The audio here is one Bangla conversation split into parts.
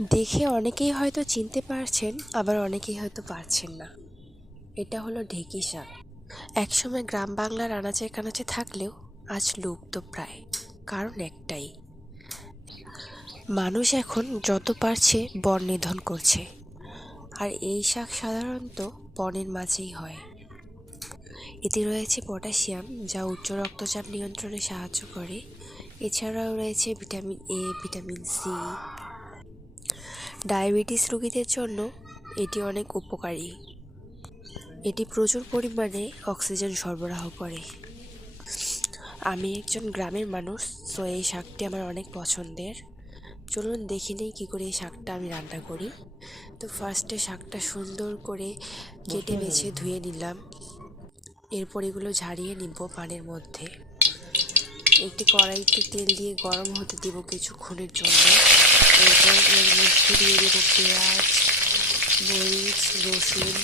দেখে অনেকেই হয়তো চিনতে পারছেন, আবার অনেকেই হয়তো পারছেন না। এটা হলো ঢেঁকি শাক। একসময় গ্রাম বাংলার আনাচে কানাচে থাকলেও আজ লুপ্ত প্রায়। কারণ একটাই, মানুষ এখন যত পারছে বন নিধন করছে। আর এই শাক সাধারণত বনের মাঝেই হয়। এতে রয়েছে পটাশিয়াম, যা উচ্চ রক্তচাপ নিয়ন্ত্রণে সাহায্য করে। এছাড়াও রয়েছে vitamin A, vitamin C. Diabetes রোগীদের জন্য এটি অনেক উপকারী। এটি প্রচুর পরিমাণে অক্সিজেন সরবরাহ করে। আমি একজন গ্রামের মানুষ, সো এই শাকটি আমার অনেক পছন্দের। চলুন দেখে নিই কী করে এই শাকটা আমি রান্না করি। তো ফার্স্টে শাকটা সুন্দর করে কেটে বেছে ধুয়ে নিলাম। এরপর এগুলো ঝাড়িয়ে নিব পানির মধ্যে। একটি কড়াইতে তেল দিয়ে গরম হতে দেব কিছুক্ষণের জন্য। এরপর এর মধ্যে দিয়ে দেব পেঁয়াজ, মরিচ, রসুন।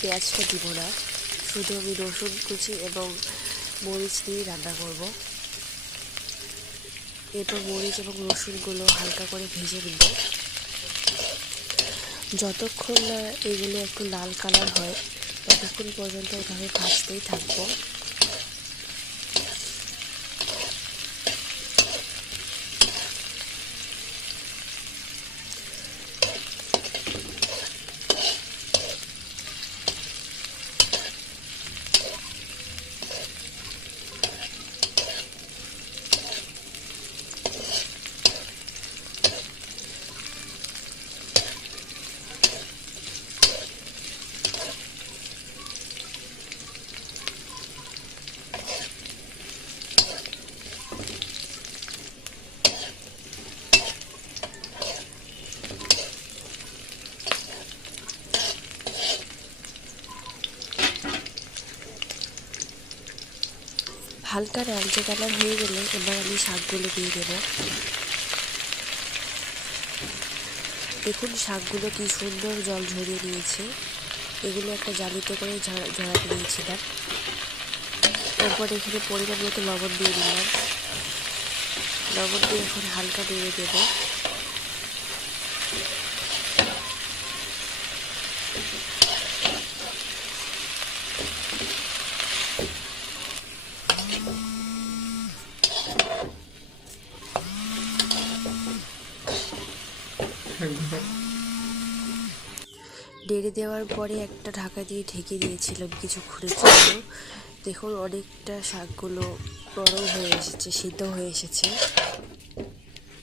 পেঁয়াজটা দিব না, শুধু আমি রসুন কুচি এবং মরিচ দিয়ে রান্না করব। এরপর মরিচ এবং রসুনগুলো হালকা করে ভেজে নিব। যতক্ষণ না এগুলো একটু লাল কালার হয় ততক্ষণ পর্যন্ত এভাবে ভাজতেই থাকবো। হালকা লালচে কালার হয়ে গেলে এবার আমি শাকগুলো দিয়ে দেব। দেখুন শাকগুলো কি সুন্দর জল ঝরিয়ে নিয়েছে। এগুলো একটা জালিতে করে ঝরাতে দিয়েছিলাম। এরপর এখানে পরিমাণ মতো লবণ দিয়ে দিলাম। লবণ দিয়ে এখন হালকা নেড়ে দেবো। নেড়ে দেওয়ার পরে একটা ঢাকা দিয়ে ঢেকে দিয়েছিলাম কিছুক্ষণের জন্য। দেখুন অনেকটা শাকগুলো নরম হয়ে এসেছে, সিদ্ধ হয়ে এসেছে।